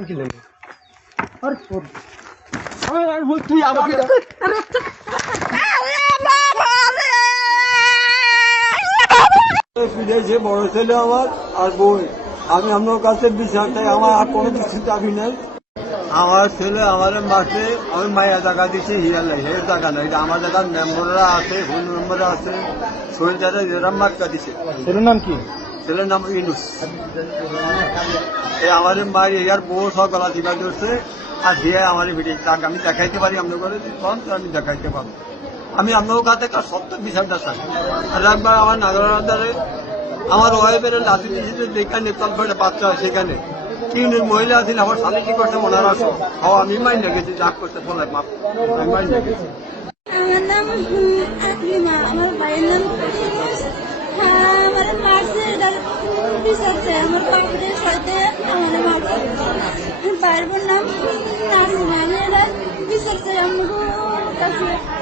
আর কি লাগে আর তোর আর বল তুই আমাকে ফিরেছে বড় ছেলে আমার আর বোন আমি আপনার কাছে বিচার চাই আমার আর কোনো কিছু দাবি নেই। আমার ছেলে আমার মাসে আমি মায়া জায়গা দিচ্ছি হিয়া নাই হে জায়গা নাই। আমার জায়গার মেম্বাররা আছে ফোন মেম্বার আছে। শরীর এরা মার্কা দিছে। ছেলের নাম কি? ছেলের নাম ইনুস আমার মায়ের ইয়ার বউ সব গলা দিবা ধরছে, আর দিয়ে আমার ভিডিও তাকে আমি দেখাইতে পারি আপনার করে তখন আমি দেখাইতে পারব। আমি আপনার কাছে একটা সত্য বিচারটা চাই। আর একবার আমার নাগরাদারে আমার ওয়াইফের লাঠি দিয়েছিল যেখানে ফেটে বাচ্চা হয় সেখানে তিন মহিলা আছেন, আমার স্বামী কি করছে মনে রাখো? হাও আমি মাইন লেগেছি, যা করতে বলে মাপ। লেগেছি। আমার নাম আমার নাম বিচার চাই আমার বাপের সাথে আমার মারছে ভাইয়ের বোন নাম নাসিমা আমি এটার বিচার চাই আমার কাছে